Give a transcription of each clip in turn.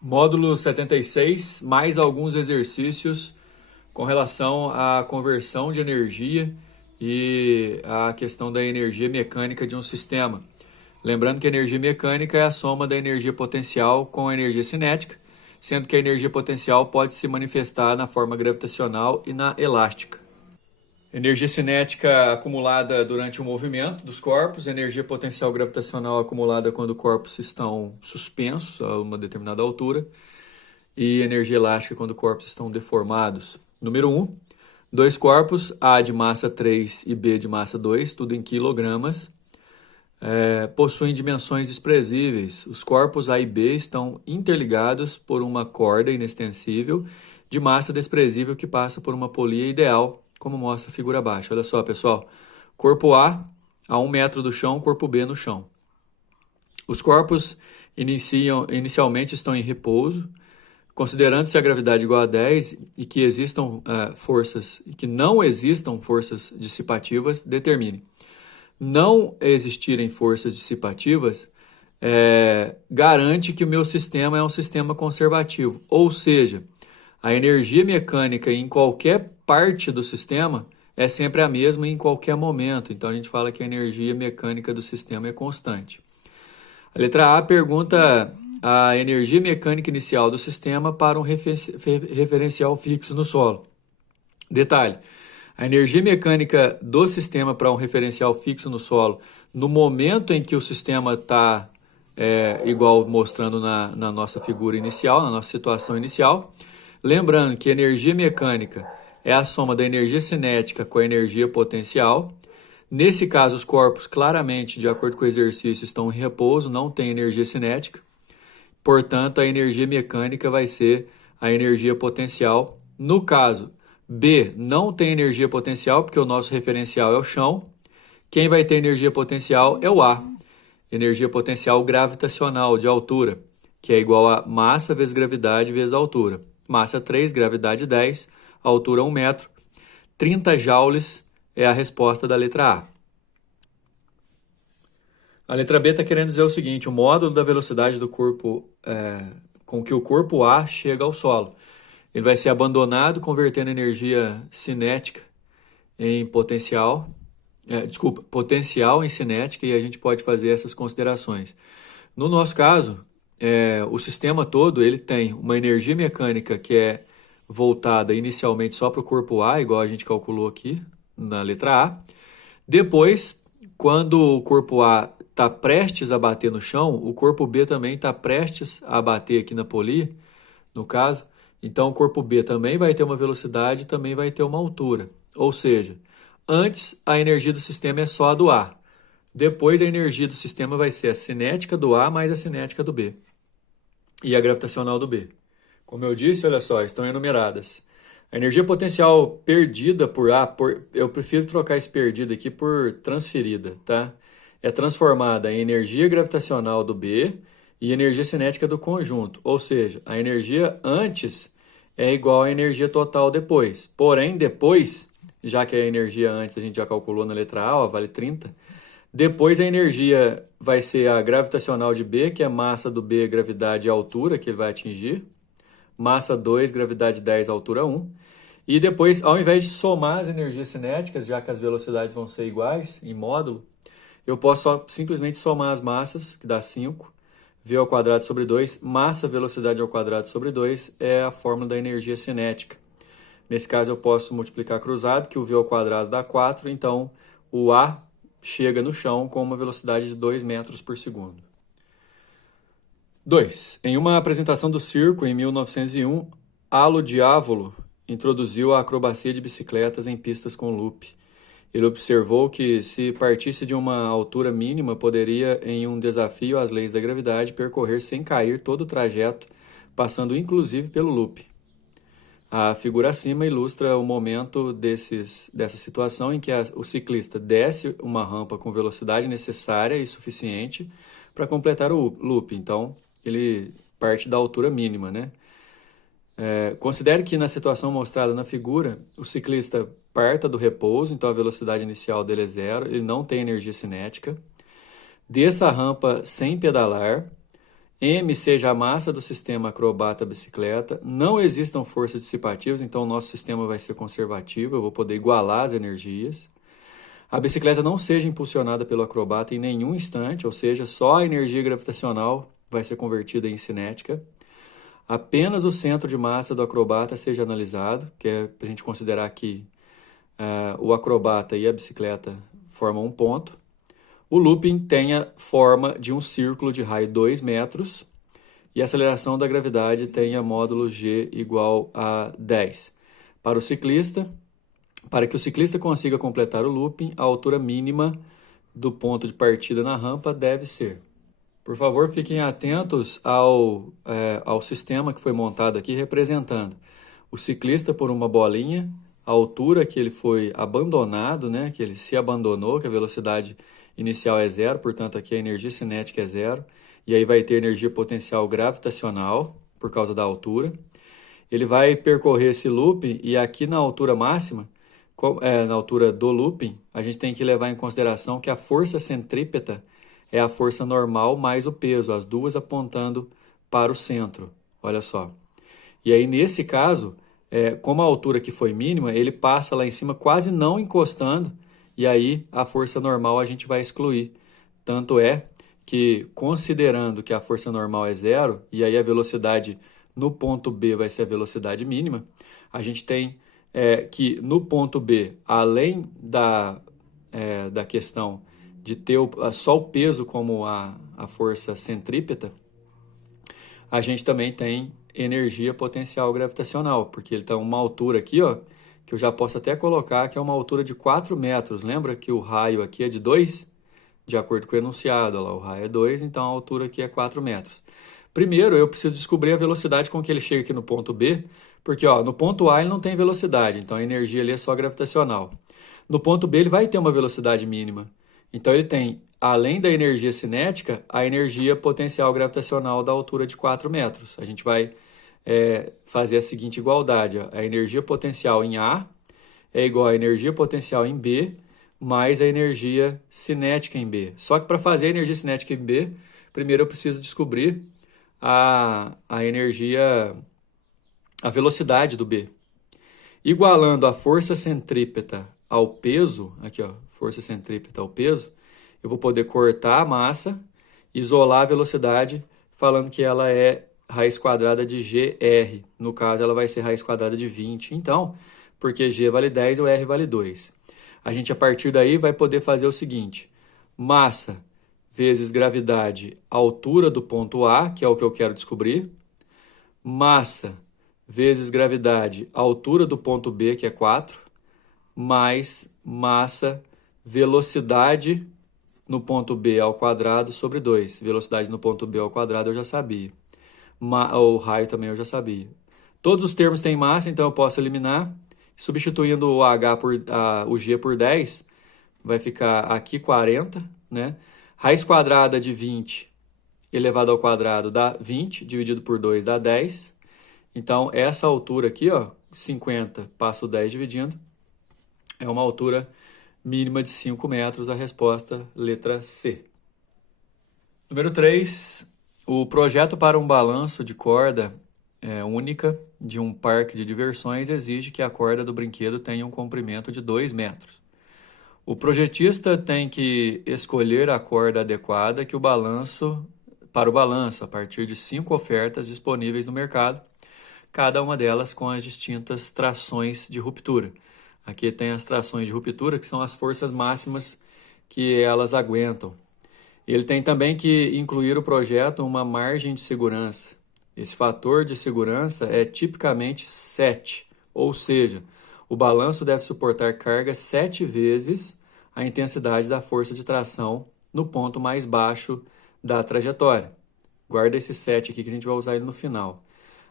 Módulo 76, mais alguns exercícios com relação à conversão de energia e a questão da energia mecânica de um sistema. Lembrando que a energia mecânica é a soma da energia potencial com a energia cinética, sendo que a energia potencial pode se manifestar na forma gravitacional e na elástica. Energia cinética acumulada durante o movimento dos corpos, energia potencial gravitacional acumulada quando os corpos estão suspensos a uma determinada altura e energia elástica quando os corpos estão deformados. Número 1, dois corpos, A de massa 3 e B de massa 2, tudo em quilogramas, possuem dimensões desprezíveis. Os corpos A e B estão interligados por uma corda inextensível de massa desprezível que passa por uma polia ideal, como mostra a figura abaixo. Olha só, pessoal. Corpo a 1 metro do chão, corpo B no chão. Os corpos inicialmente estão em repouso, considerando-se a gravidade igual a 10 e que existam forças, e que não existam forças dissipativas, determine. Não existirem forças dissipativas garante que o meu sistema é um sistema conservativo, ou seja, a energia mecânica em qualquer parte do sistema é sempre a mesma em qualquer momento. Então a gente fala que a energia mecânica do sistema é constante. A letra A pergunta a energia mecânica inicial do sistema para um referencial fixo no solo. Detalhe, a energia mecânica do sistema para um referencial fixo no solo, no momento em que o sistema está igual mostrando na nossa figura inicial, na nossa situação inicial. Lembrando que a energia mecânica é a soma da energia cinética com a energia potencial. Nesse caso, os corpos claramente, de acordo com o exercício, estão em repouso, não tem energia cinética. Portanto, a energia mecânica vai ser a energia potencial. No caso, B não tem energia potencial, porque o nosso referencial é o chão. Quem vai ter energia potencial é o A, energia potencial gravitacional de altura, que é igual a massa vezes gravidade vezes altura. Massa 3, gravidade 10, altura 1 metro. 30 joules é a resposta da letra A. A letra B está querendo dizer o seguinte: o módulo da velocidade do corpo com que o corpo A chega ao solo. Ele vai ser abandonado, convertendo energia cinética em potencial. Potencial em cinética, e a gente pode fazer essas considerações. No nosso caso, o sistema todo ele tem uma energia mecânica que é voltada inicialmente só para o corpo A, igual a gente calculou aqui na letra A. Depois, quando o corpo A está prestes a bater no chão, o corpo B também está prestes a bater aqui na polia, no caso. Então, o corpo B também vai ter uma velocidade e também vai ter uma altura. Ou seja, antes a energia do sistema é só a do A. Depois a energia do sistema vai ser a cinética do A mais a cinética do B. E a gravitacional do B. Como eu disse, olha só, estão enumeradas. A energia potencial perdida por A, eu prefiro trocar esse perdido aqui por transferida, tá? É transformada em energia gravitacional do B e energia cinética do conjunto. Ou seja, a energia antes é igual à energia total depois. Porém, depois, já que a energia antes a gente já calculou na letra A, ó, vale 30, depois a energia vai ser a gravitacional de B, que é massa do B, gravidade e altura, que ele vai atingir. Massa 2, gravidade 10, altura 1. E depois, ao invés de somar as energias cinéticas, já que as velocidades vão ser iguais em módulo, eu posso simplesmente somar as massas, que dá 5, v ao quadrado sobre 2. Massa, velocidade ao quadrado sobre 2 é a fórmula da energia cinética. Nesse caso, eu posso multiplicar cruzado, que o v ao quadrado dá 4. Então, o A chega no chão com uma velocidade de 2 metros por segundo. 2. Em uma apresentação do circo em 1901, Alo Diávolo introduziu a acrobacia de bicicletas em pistas com loop. Ele observou que, se partisse de uma altura mínima, poderia, em um desafio às leis da gravidade, percorrer sem cair todo o trajeto, passando inclusive pelo loop. A figura acima ilustra o momento dessa situação em que o ciclista desce uma rampa com velocidade necessária e suficiente para completar o loop. Então, ele parte da altura mínima, né? Considere que na situação mostrada na figura, o ciclista parta do repouso, então a velocidade inicial dele é 0, ele não tem energia cinética. Desça a rampa sem pedalar M seja a massa do sistema acrobata-bicicleta, não existam forças dissipativas, então o nosso sistema vai ser conservativo, eu vou poder igualar as energias. A bicicleta não seja impulsionada pelo acrobata em nenhum instante, ou seja, só a energia gravitacional vai ser convertida em cinética. Apenas o centro de massa do acrobata seja analisado, que é para a gente considerar que o acrobata e a bicicleta formam um ponto. O looping tenha forma de um círculo de raio 2 metros e a aceleração da gravidade tenha módulo g igual a 10. Para que o ciclista consiga completar o looping, a altura mínima do ponto de partida na rampa deve ser. Por favor, fiquem atentos ao sistema que foi montado aqui, representando o ciclista por uma bolinha, a altura que ele foi abandonado, né, que ele se abandonou, que a velocidade inicial é zero, portanto aqui a energia cinética é zero, e aí vai ter energia potencial gravitacional por causa da altura. Ele vai percorrer esse looping e aqui na altura máxima, na altura do looping, a gente tem que levar em consideração que a força centrípeta é a força normal mais o peso, as duas apontando para o centro. Olha só. E aí, nesse caso, como a altura que foi mínima, ele passa lá em cima quase não encostando, e aí a força normal a gente vai excluir. Tanto é que, considerando que a força normal é zero, e aí a velocidade no ponto B vai ser a velocidade mínima, a gente tem que no ponto B, além da questão de ter só o peso como a força centrípeta, a gente também tem energia potencial gravitacional, porque ele está a uma altura aqui, ó, que eu já posso até colocar que é uma altura de 4 metros. Lembra que o raio aqui é de 2? De acordo com o enunciado, lá, o raio é 2, então a altura aqui é 4 metros. Primeiro, eu preciso descobrir a velocidade com que ele chega aqui no ponto B, porque ó, no ponto A ele não tem velocidade, então a energia ali é só gravitacional. No ponto B ele vai ter uma velocidade mínima. Então ele tem, além da energia cinética, a energia potencial gravitacional da altura de 4 metros. A gente vai fazer a seguinte igualdade. Ó. A energia potencial em A é igual à energia potencial em B mais a energia cinética em B. Só que para fazer a energia cinética em B, primeiro eu preciso descobrir a velocidade do B. Igualando a força centrípeta ao peso, aqui ó, força centrípeta ao peso, eu vou poder cortar a massa, isolar a velocidade, falando que ela é raiz quadrada de GR. No caso, ela vai ser raiz quadrada de 20. Então, porque G vale 10 e o R vale 2. A gente, a partir daí, vai poder fazer o seguinte. Massa vezes gravidade, altura do ponto A, que é o que eu quero descobrir. Massa vezes gravidade, altura do ponto B, que é 4. Mais massa, velocidade no ponto B ao quadrado sobre 2. Velocidade no ponto B ao quadrado eu já sabia. O raio também eu já sabia. Todos os termos têm massa, então eu posso eliminar. Substituindo o H por o G por 10, vai ficar aqui 40, né? Raiz quadrada de 20 elevado ao quadrado dá 20, dividido por 2 dá 10. Então, essa altura aqui, ó, 50, passa o 10 dividindo, é uma altura mínima de 5 metros, a resposta letra C. Número 3, o projeto para um balanço de corda única de um parque de diversões exige que a corda do brinquedo tenha um comprimento de 2 metros. O projetista tem que escolher a corda adequada para o balanço a partir de 5 ofertas disponíveis no mercado, cada uma delas com as distintas trações de ruptura. Aqui tem as trações de ruptura, que são as forças máximas que elas aguentam. Ele tem também que incluir o projeto uma margem de segurança. Esse fator de segurança é tipicamente 7, ou seja, o balanço deve suportar carga 7 vezes a intensidade da força de tração no ponto mais baixo da trajetória. Guarda esse 7 aqui que a gente vai usar ele no final.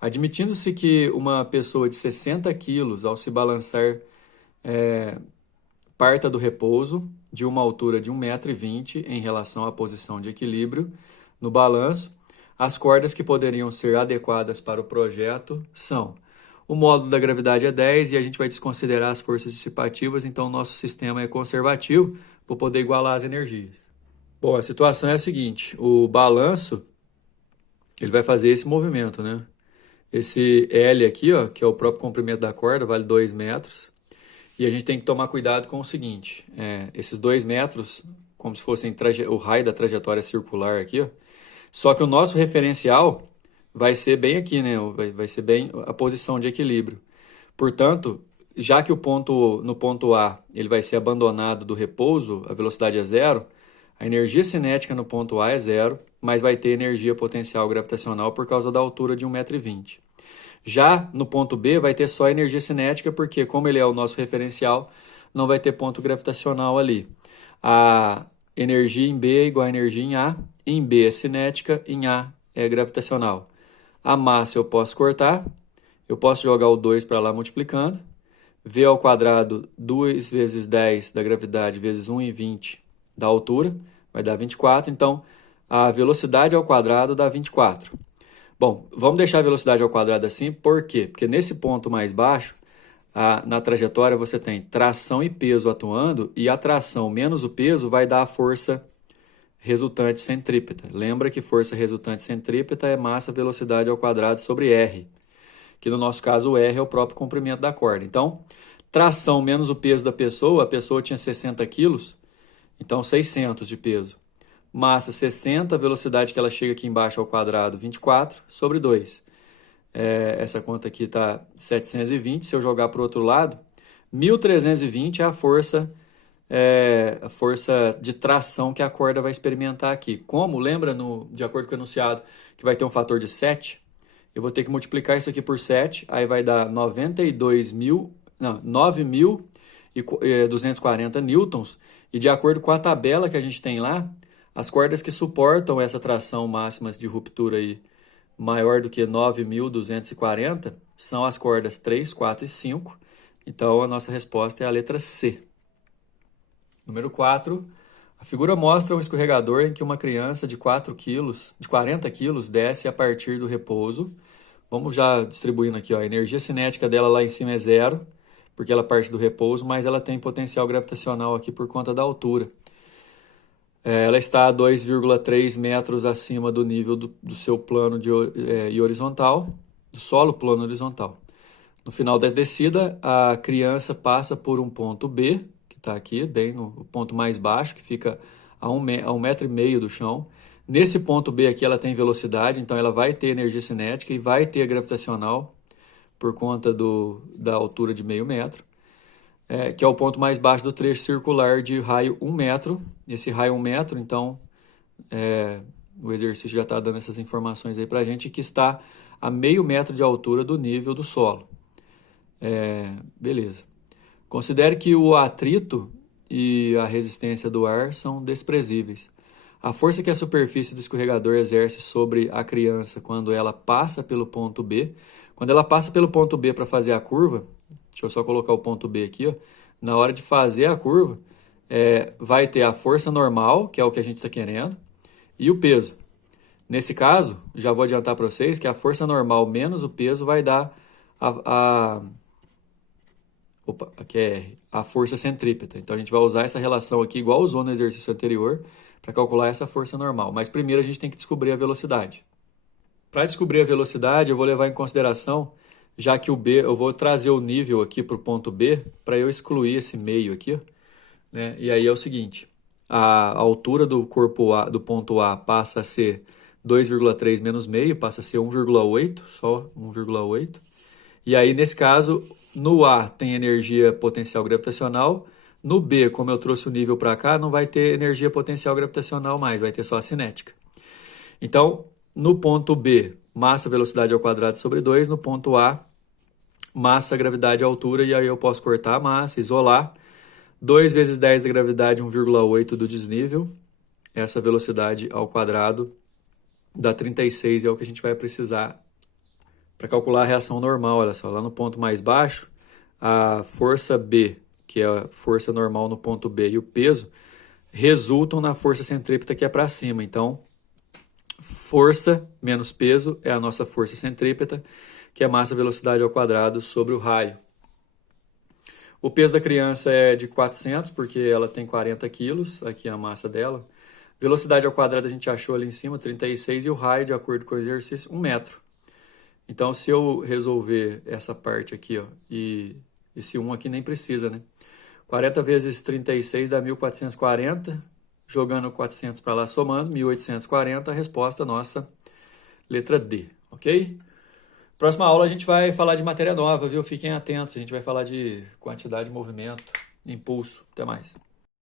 Admitindo-se que uma pessoa de 60 quilos, ao se balançar, parta do repouso de uma altura de 1,20 m em relação à posição de equilíbrio no balanço, as cordas que poderiam ser adequadas para o projeto são: o módulo da gravidade é 10 e a gente vai desconsiderar as forças dissipativas, então o nosso sistema é conservativo para poder igualar as energias. Bom, a situação é a seguinte: o balanço ele vai fazer esse movimento, né? Esse L aqui, ó, que é o próprio comprimento da corda, vale 2 metros. E a gente tem que tomar cuidado com o seguinte, esses 2 metros, como se fossem o raio da trajetória circular aqui, ó, só que o nosso referencial vai ser bem aqui, né? Vai ser bem a posição de equilíbrio. Portanto, já que no ponto A ele vai ser abandonado do repouso, a velocidade é zero, a energia cinética no ponto A é zero, mas vai ter energia potencial gravitacional por causa da altura de 1,20 m. Já no ponto B vai ter só energia cinética, porque como ele é o nosso referencial, não vai ter ponto gravitacional ali. A energia em B é igual a energia em B é cinética, em A é gravitacional. A massa eu posso cortar, eu posso jogar o 2 para lá multiplicando, V ao quadrado 2 vezes 10 da gravidade vezes 1,20 da altura, vai dar 24, então a velocidade ao quadrado dá 24. Bom, vamos deixar a velocidade ao quadrado assim, por quê? Porque nesse ponto mais baixo, na trajetória você tem tração e peso atuando, e a tração menos o peso vai dar a força resultante centrípeta. Lembra que força resultante centrípeta é massa velocidade ao quadrado sobre R, que no nosso caso o R é o próprio comprimento da corda. Então, tração menos o peso da pessoa, a pessoa tinha 60 quilos, então 600 de peso. Massa 60, velocidade que ela chega aqui embaixo ao quadrado 24 sobre 2. Essa conta aqui está 720, se eu jogar para o outro lado, 1.320 é a força de tração que a corda vai experimentar aqui. Como, lembra, de acordo com o enunciado, que vai ter um fator de 7, eu vou ter que multiplicar isso aqui por 7, aí vai dar 9.240 newtons, e de acordo com a tabela que a gente tem lá, as cordas que suportam essa tração máxima de ruptura aí, maior do que 9.240 são as cordas 3, 4 e 5. Então, a nossa resposta é a letra C. Número 4. A figura mostra um escorregador em que uma criança de 40 quilos desce a partir do repouso. Vamos já distribuindo aqui, ó. A energia cinética dela lá em cima é zero, porque ela parte do repouso, mas ela tem potencial gravitacional aqui por conta da altura. Ela está a 2,3 metros acima do nível do seu plano e horizontal, do solo plano horizontal. No final da descida, a criança passa por um ponto B, que está aqui, bem no ponto mais baixo, que fica a 1,5 metro do chão. Nesse ponto B aqui ela tem velocidade, então ela vai ter energia cinética e vai ter gravitacional por conta da altura de 0,5 metro. Que é o ponto mais baixo do trecho circular de raio 1 metro. Esse raio 1 metro, então, o exercício já está dando essas informações aí para a gente, que está a 0,5 metro de altura do nível do solo. Beleza. Considere que o atrito e a resistência do ar são desprezíveis. A força que a superfície do escorregador exerce sobre a criança quando ela passa pelo ponto B. Quando ela passa pelo ponto B para fazer a curva, deixa eu só colocar o ponto B aqui, ó. Na hora de fazer a curva, vai ter a força normal, que é o que a gente está querendo, e o peso. Nesse caso, já vou adiantar para vocês que a força normal menos o peso vai dar aqui é R, a força centrípeta. Então a gente vai usar essa relação aqui, igual usou no exercício anterior, para calcular essa força normal. Mas primeiro a gente tem que descobrir a velocidade. Para descobrir a velocidade, eu vou levar em consideração, já que o B, eu vou trazer o nível aqui para o ponto B, para eu excluir esse meio aqui, né? E aí é o seguinte, a altura do corpo A, do ponto A, passa a ser 2,3 menos meio, passa a ser 1,8, só 1,8. E aí, nesse caso, no A tem energia potencial gravitacional, no B, como eu trouxe o nível para cá, não vai ter energia potencial gravitacional mais, vai ter só a cinética. Então, no ponto B, massa, velocidade ao quadrado sobre 2, no ponto A, massa, gravidade, altura, e aí eu posso cortar a massa, isolar. 2 vezes 10 da gravidade, 1,8 do desnível. Essa velocidade ao quadrado dá 36, é o que a gente vai precisar para calcular a reação normal. Olha só, lá no ponto mais baixo, a força B, que é a força normal no ponto B, e o peso, resultam na força centrípeta que é para cima. Então, força menos peso é a nossa força centrípeta, que é massa velocidade ao quadrado sobre o raio. O peso da criança é de 400, porque ela tem 40 quilos, aqui é a massa dela. Velocidade ao quadrado a gente achou ali em cima, 36, e o raio, de acordo com o exercício, 1 metro. Então, se eu resolver essa parte aqui, ó, e esse 1 aqui nem precisa, né? 40 vezes 36 dá 1.440, jogando 400 para lá, somando, 1.840, a resposta nossa, letra D, ok? Próxima aula a gente vai falar de matéria nova, viu? Fiquem atentos, a gente vai falar de quantidade de movimento, impulso. Até mais.